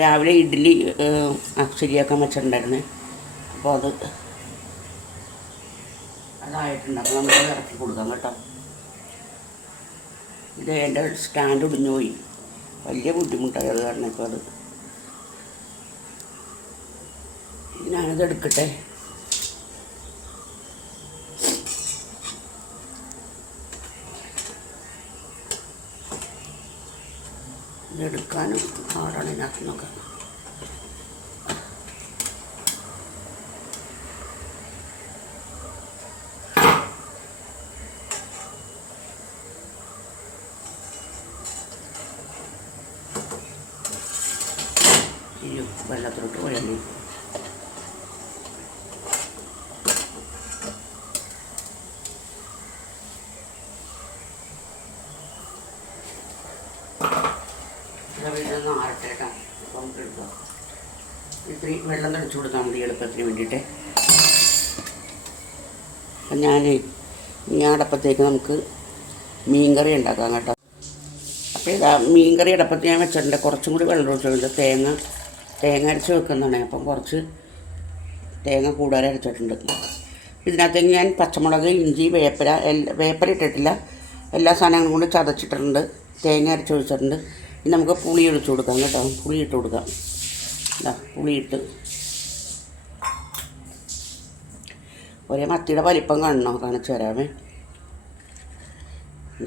രാവിലെ ഇഡ്ഡലി ശരിയാക്കാൻ വെച്ചിട്ടുണ്ടായിരുന്നേ. അപ്പോൾ അതായിട്ടുണ്ട്. അപ്പോൾ നമുക്ക് ഇറക്കി കൊടുക്കാം കേട്ടോ. ഇത് എൻ്റെ സ്റ്റാൻഡ് ഒടിഞ്ഞു പോയി, വലിയ ബുദ്ധിമുട്ടായി. അത് കാരണം ഇപ്പോൾ ഞാനത് എടുക്കട്ടെ. ഇതെടുക്കാനും പാടാണ് ഇതിനകത്ത് നോക്കാം. വെള്ളത്തിലോട്ട് കുഴഞ്ഞു. ഇതൊന്ന് ആറട്ടേക്കാം. അപ്പം എടുക്കാം. ഇത്തിരി വെള്ളം തളിച്ചു കൊടുക്കാൻ മതി എളുപ്പത്തിന് വേണ്ടിയിട്ട്. അപ്പം ഞാൻ അടപ്പത്തേക്ക് നമുക്ക് മീൻകറി ഉണ്ടാക്കാം കേട്ടോ. അപ്പോൾ ഇതാ മീൻകറി അടപ്പത്ത് ഞാൻ വെച്ചിട്ടുണ്ട്. കുറച്ചും കൂടി വെള്ളം ഒഴിച്ചിട്ടുണ്ട്. തേങ്ങ അരച്ച് വെക്കുന്നതാണ്. അപ്പം കുറച്ച് തേങ്ങ കൂടുതൽ അരച്ചിട്ടുണ്ട്. ഇതിനകത്തേക്ക് ഞാൻ പച്ചമുളക്, ഇഞ്ചി, വേപ്പര ഇട്ടിട്ടില്ല. എല്ലാ സാധനങ്ങളും കൂടി ചതച്ചിട്ടുണ്ട്. തേങ്ങ അരച്ച് ഒഴിച്ചിട്ടുണ്ട്. ഇനി നമുക്ക് പുളി ഒഴിച്ച് കൊടുക്കാം കേട്ടോ. പുളി ഇട്ട് കൊടുക്കാം. പുളിയിട്ട് ഒരേ മത്തിയുടെ വലിപ്പം കാണണോ? കാണിച്ചു തരാമേ.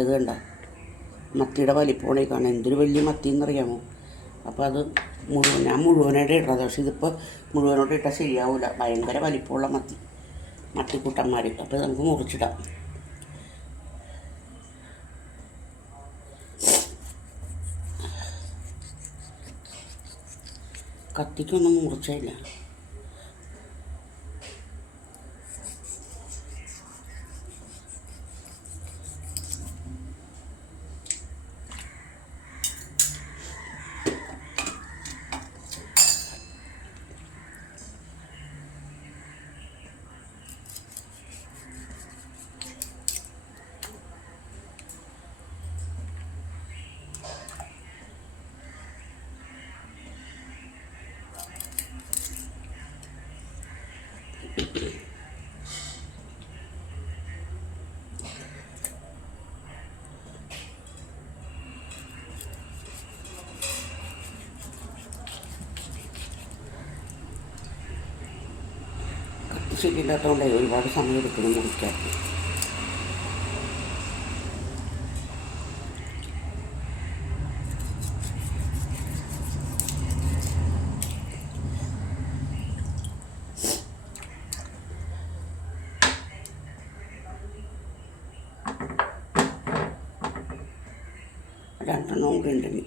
ഇത് കണ്ട മത്തിയുടെ വലിപ്പമാണ് ഈ കാണാൻ. എന്തൊരു വലിയ മത്തി എന്നറിയാമോ? അപ്പോൾ അത് ഞാൻ മുഴുവനായിട്ട് ഇടുന്നത്. പക്ഷേ ഇതിപ്പോൾ മുഴുവനോട്ട് ഇട്ടാൽ ശരിയാവില്ല. ഭയങ്കര വലിപ്പമുള്ള മത്തിക്കുട്ടന്മാർ. അപ്പോൾ നമുക്ക് മുറിച്ചിടാം. കത്തിക്കൊന്നും മുറിച്ചില്ല. ശരിയില്ലാത്തതുകൊണ്ടേ ഒരുപാട് സമയം എടുക്കണം മുറിക്കാൻ. രണ്ടെണ്ണം കൂടി ഉണ്ടെങ്കിൽ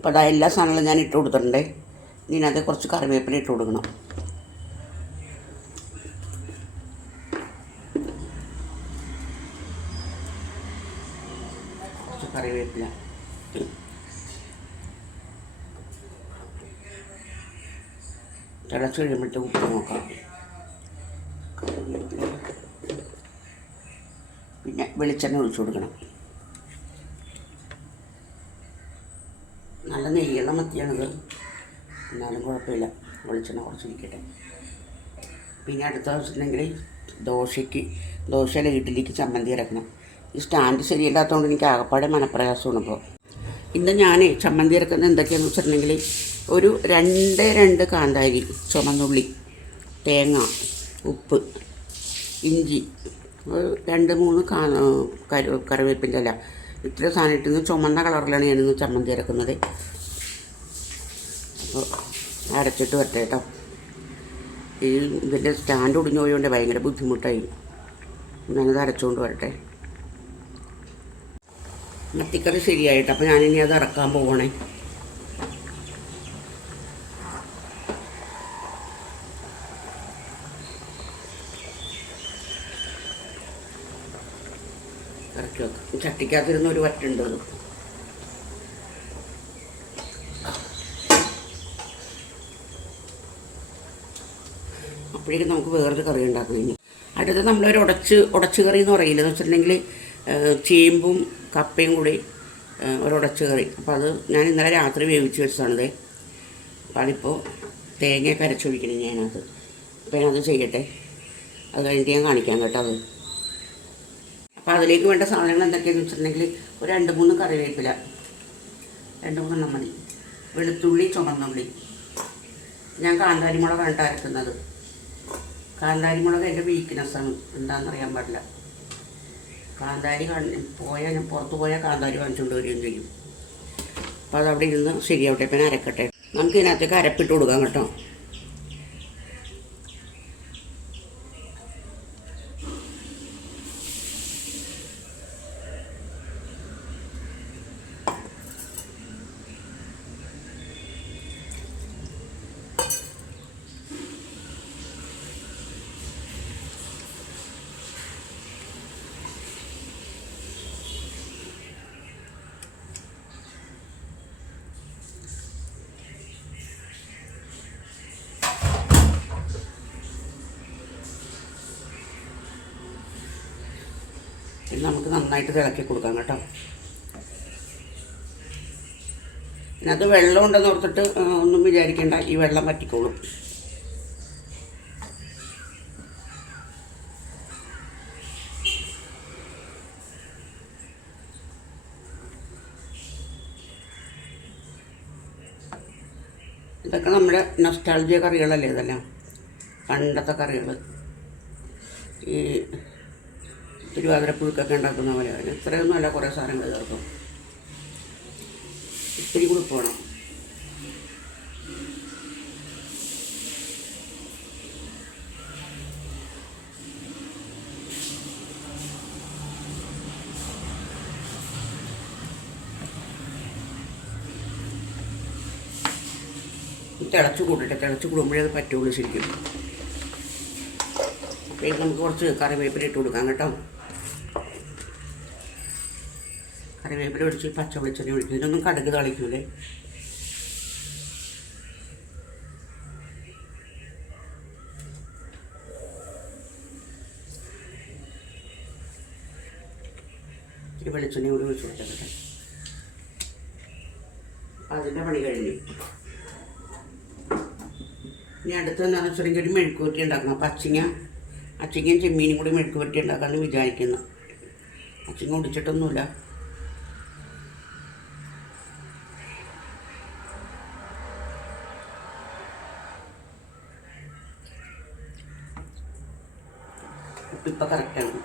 അപ്പോൾ എല്ലാ സാധനങ്ങളും ഞാൻ ഇട്ട് കൊടുത്തിട്ടുണ്ട്. ഇതിനകത്ത് കുറച്ച് കറിവേപ്പില ഇട്ട് കൊടുക്കണം. കുറച്ച് കറിവേപ്പില തിളച്ച് കഴിയുമ്പോഴത്തെ ഉപ്പ് നോക്കാം. പിന്നെ വെളിച്ചെണ്ണ ഒഴിച്ചു കൊടുക്കണം. നല്ല നെയ്യുള്ള മത്തിയാണിത്, എന്നാലും കുഴപ്പമില്ല. വെളിച്ചെണ്ണ കുറച്ചിരിക്കട്ടെ. പിന്നെ അടുത്ത വെച്ചിട്ടുണ്ടെങ്കിൽ ദോശയിലെ ഇഡ്ഡലിക്ക് ചമ്മന്തി അരക്കണം. ഈ സ്റ്റാൻഡ് ശരിയില്ലാത്തതുകൊണ്ട് എനിക്ക് ആകപ്പാടെ മനപ്രയാസമാണ്. ഇപ്പോൾ ഇന്ന് ഞാൻ ചമ്മന്തി അരക്കുന്നത് എന്തൊക്കെയാണെന്ന് വെച്ചിട്ടുണ്ടെങ്കിൽ ഒരു 2 കാന്താരി, ചുമന്നുള്ളി, തേങ്ങ, ഉപ്പ്, ഇഞ്ചി, 2-3 കറിവേപ്പിൻ്റെ ഇല, ഇത്ര സാധനം ഇട്ടുന്ന ചുമന്ന കളറിലാണ് ഞാനിന്ന് ചമ്മന്തി അരക്കുന്നത്. അപ്പോൾ അരച്ചിട്ട് വരട്ടെ കേട്ടോ. ഇതിൻ്റെ സ്റ്റാൻഡ് ഒടിഞ്ഞു പോയതുകൊണ്ട് ഭയങ്കര ബുദ്ധിമുട്ടായി. ഞാനത് അരച്ചുകൊണ്ട് വരട്ടെ. മത്തിക്കറി ശരിയായിട്ട് അപ്പോൾ ഞാനിനി അത് ഇറക്കാൻ പോകണേ. ഇറക്കി വെക്കാം. ചട്ടിക്കകത്തിരുന്ന ഒരു വറ്റുണ്ട്. അപ്പോഴേക്കും നമുക്ക് വേറൊരു കറി ഉണ്ടാക്കണം. ഇനി അടുത്ത് നമ്മളൊരു ഉടച്ച് കറി എന്ന് പറയില്ല, എന്ന് വെച്ചിട്ടുണ്ടെങ്കിൽ ചേമ്പും കപ്പയും കൂടി ഒരുടച്ച് കറി. അപ്പോൾ അത് ഞാൻ ഇന്നലെ രാത്രി വേവിച്ച് വെച്ചതാണത്. അപ്പോൾ അതിപ്പോൾ തേങ്ങയൊക്കെ അരച്ചൊഴിക്കണം ഞാനത്. അപ്പോൾ ഞാനത് ചെയ്യട്ടെ, അത് കഴിഞ്ഞിട്ട് ഞാൻ കാണിക്കാം കേട്ടോ അത്. അപ്പോൾ അതിലേക്ക് വേണ്ട സാധനങ്ങൾ എന്തൊക്കെയാണെന്ന് വെച്ചിട്ടുണ്ടെങ്കിൽ ഒരു 2-3 കറിവേപ്പില, 2-3 മതി, വെളുത്തുള്ളി, ചുമന്നുള്ളി. ഞാൻ കാന്താരിമുളകാണ് അരക്കുന്നത്. കാന്താരിമുളക് എൻ്റെ വീക്ക്നെസ്സാണ്, എന്താണെന്നറിയാൻ പാടില്ല. കാന്താരി പോയാൽ ഞാൻ പുറത്ത് പോയാൽ കാന്താരി വാങ്ങിച്ചുകൊണ്ട് വരികയും ചെയ്യും. അപ്പോൾ അതവിടെ ഇരുന്ന് ശരിയാവട്ടെ. ഇപ്പം അരക്കട്ടെ. നമുക്ക് ഇതിനകത്തേക്ക് അരപ്പിട്ട് കൊടുക്കാം കേട്ടോ. ഇത് നമുക്ക് നന്നായിട്ട് തിളക്കി കൊടുക്കാം കേട്ടോ. ഇതിനകത്ത് വെള്ളം ഉണ്ടെന്ന് ഓർത്തിട്ട് ഒന്നും വിചാരിക്കേണ്ട, ഈ വെള്ളം പറ്റിക്കോളും. ഇതൊക്കെ നമ്മുടെ നൊസ്റ്റാൾജിയ കറികളല്ലേ ഇതെല്ലാം, പണ്ടത്തെ കറികൾ. ഈ തിരുവാതിരപ്പുഴുക്കൊക്കെ ഉണ്ടാക്കുന്ന പോലെ അതിന് ഇത്രയൊന്നും അല്ല, കുറേ സാധനങ്ങൾ ചേർക്കും. ഇത്തിരി കൂടി പോകണം. തിളച്ച് കൂട്ടിട്ട് തിളച്ച് കൂടുമ്പോഴേ അത് പറ്റുള്ളൂ ശരിക്കും. അപ്പോൾ നമുക്ക് കുറച്ച് കറിവേപ്പില ഇട്ട് കൊടുക്കാം കേട്ടോ. കറിവേപ്പില ഒഴിച്ച് പച്ച വെളിച്ചെണ്ണ ഒഴിക്കും. ഇതൊന്നും കടുക് തളിക്കൂലേ. ഈ വെളിച്ചെണ്ണ കൂടി ഒഴിച്ച് കൊടുത്തേക്കട്ടെ. അതിൻ്റെ പണി കഴിഞ്ഞു. ഇനി അടുത്തെന്താണെന്ന് വെച്ചിട്ടുണ്ടെങ്കിൽ ഒരു മെഴുക്ക് പുരട്ടി ഉണ്ടാക്കണം. അപ്പം അച്ചിങ്ങയും ചെമ്മീനും കൂടി മെഴുക്ക് പുരട്ടി ഉണ്ടാക്കാമെന്ന് വിചാരിക്കുന്നു. അച്ചിങ്ങ ഒടിച്ചിട്ടൊന്നുമില്ല. ഉപ്പിപ്പോൾ കറക്റ്റാണ്.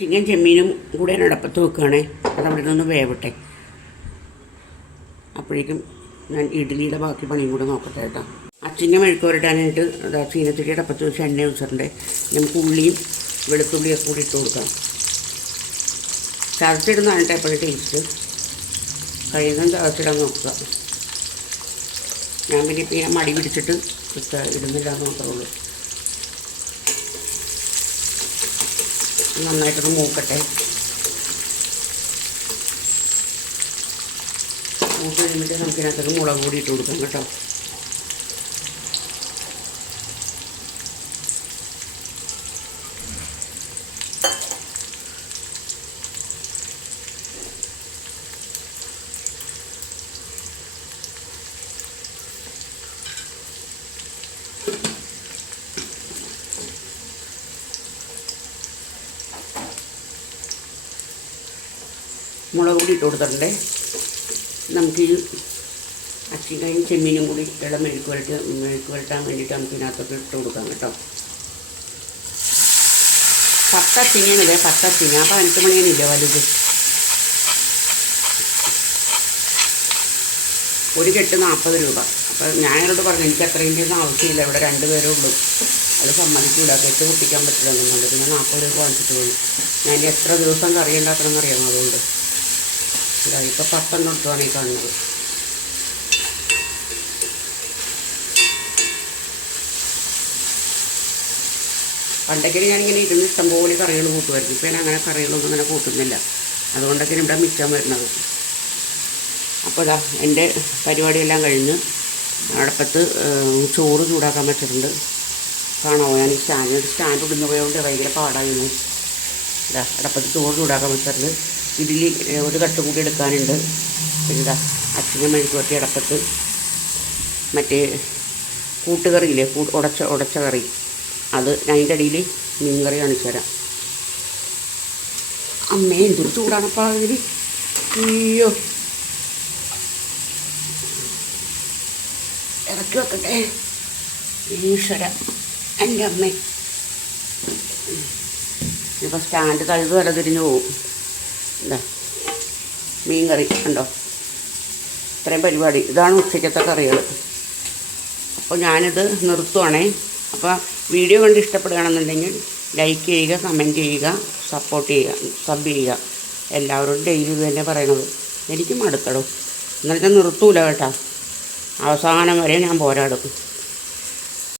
ചിക്കൻ ചെമ്മീനും കൂടെ അടപ്പത്ത് വെക്കുകയാണേ. അതവിടെ നിന്ന് വേവട്ടെ. അപ്പോഴേക്കും ഞാൻ ഇഡ്ഡലിയുടെ ബാക്കി പണിയും കൂടെ നോക്കട്ടെ കേട്ടോ. അച്ചിങ്ങ മെഴുക്ക് പുരട്ടാനായിട്ട് അതാ ചീനച്ചട്ടി അടപ്പത്ത് വെച്ച് എണ്ണ ഒഴിച്ചിട്ടുണ്ട്. നമുക്ക് ഉള്ളിയും വെളുത്തുള്ളിയൊക്കെ കൂടി ഇട്ട് കൊടുക്കാം. ചതച്ചിടുന്നതാണ് കേട്ടോ എപ്പോഴും ടേസ്റ്റ്. കഴിയുന്നതും ചതച്ചിടാൻ നോക്കുക. ഞാൻ പിന്നെ ഇപ്പം മടി പിടിച്ചിട്ട് ഇടുന്നില്ല എന്ന് മാത്രമേ ഉള്ളൂ. നന്നായിട്ടൊന്ന് മൂക്കട്ടെ. മൂക്ക് കഴിയുമ്പോഴേ നമുക്കിനകത്തൊക്കെ മുളക് പൊടി ഇട്ട് കൊടുക്കാം കേട്ടോ. മുളക് പൊടി ഇട്ട് കൊടുത്തിട്ടുണ്ട്. നമുക്ക് ഈ അച്ചിങ്ങയും ചെമ്മീനും കൂടി മെഴുക്ക് പുരട്ടാൻ വേണ്ടിയിട്ട് നമുക്ക് ഇതിനകത്തൊക്കെ ഇട്ട് കൊടുക്കാം കേട്ടോ. 10 അച്ചിങ്ങയാണിത്, 10 അച്ചിങ്ങ. 18 മണിയാണില്ലേ വലുത്. ഒരു കെട്ട് 40 രൂപ. അപ്പോൾ ഞാനവരോട് പറഞ്ഞു എനിക്ക് അത്രയും ഒന്നും ആവശ്യമില്ല, ഇവിടെ 2 പേരേ ഉള്ളൂ, അത് സമ്മതിക്കില്ല, കെട്ട് പൊട്ടിക്കാൻ പറ്റില്ലെന്നുണ്ട്. പിന്നെ 40 രൂപ വാങ്ങിച്ചിട്ട് പോയി. ഞാൻ എത്ര ദിവസം കറി ഉണ്ടാക്കണമെന്ന് അറിയാമോ? അതുകൊണ്ട് ഇപ്പോൾ 10 ഇട്ടുമാണ് ഈ കാണുന്നത്. പണ്ടൊക്കെ ഞാനിങ്ങനെ ഇരുന്ന് ഇഷ്ടംപോലെ കറികൾ കൂട്ടുമായിരുന്നു. ഇപ്പോൾ ഞാൻ അങ്ങനെ കറികളൊന്നും അങ്ങനെ കൂട്ടുന്നില്ല. അതുകൊണ്ടൊക്കെ ഇവിടെ മിച്ചം വരുന്നത്. അപ്പോൾ ഇതാ എൻ്റെ പരിപാടിയെല്ലാം കഴിഞ്ഞ് അടുപ്പത്ത് ചോറ് ചൂടാക്കാൻ വെച്ചിട്ടുണ്ട്. കാണാമോ? ഞാൻ ഈ സ്റ്റാൻഡ് ഇടുന്ന പോയതുകൊണ്ട് ഭയങ്കര പാടായിരുന്നു. ഇതാ അടുപ്പത്ത് ചോറ് ചൂടാക്കാൻ വെച്ചിട്ടുണ്ട്. ഇതിൽ ഒരു കട്ട് കൂടി എടുക്കാനുണ്ട്. പിന്നെ ഇതാ അച്ഛനെ മെഴുക്ക് പുരട്ടി അടുപ്പത്ത്. മറ്റേ കൂട്ടുകറിയില്ലേ, ഉടച്ച കറി, അത് അതിൻ്റെ അടിയിൽ മീൻ കറി കാണിച്ചു തരാം. അമ്മേ എന്തൊരു ചൂടാണപ്പാ ഇതിൽ. അയ്യോ, ഇറക്കി വെക്കട്ടെ. ഈശ്വര, എൻ്റെ അമ്മ. ഇപ്പോൾ സ്റ്റാൻഡ് കഴുകു വരെ തിരിഞ്ഞു പോവും. എന്താ മീൻ കറി ഉണ്ടോ? ഇത്രയും പരിപാടി. ഇതാണ് ഉച്ചയ്ക്കത്തെ കറികൾ. അപ്പോൾ ഞാനിത് നിർത്തുവാണേ. അപ്പോൾ വീഡിയോ കണ്ട് ഇഷ്ടപ്പെടുകയാണെന്നുണ്ടെങ്കിൽ ലൈക്ക് ചെയ്യുക, കമൻറ്റ് ചെയ്യുക, സപ്പോർട്ട് ചെയ്യുക, സബ് ചെയ്യുക. എല്ലാവരോടും ഡെയിലി ഇത് തന്നെ പറയണത്. എനിക്ക് മടുക്കടോ. എന്നിട്ട് നിർത്തൂല കേട്ടോ. അവസാനം വരെ ഞാൻ പോരാടും.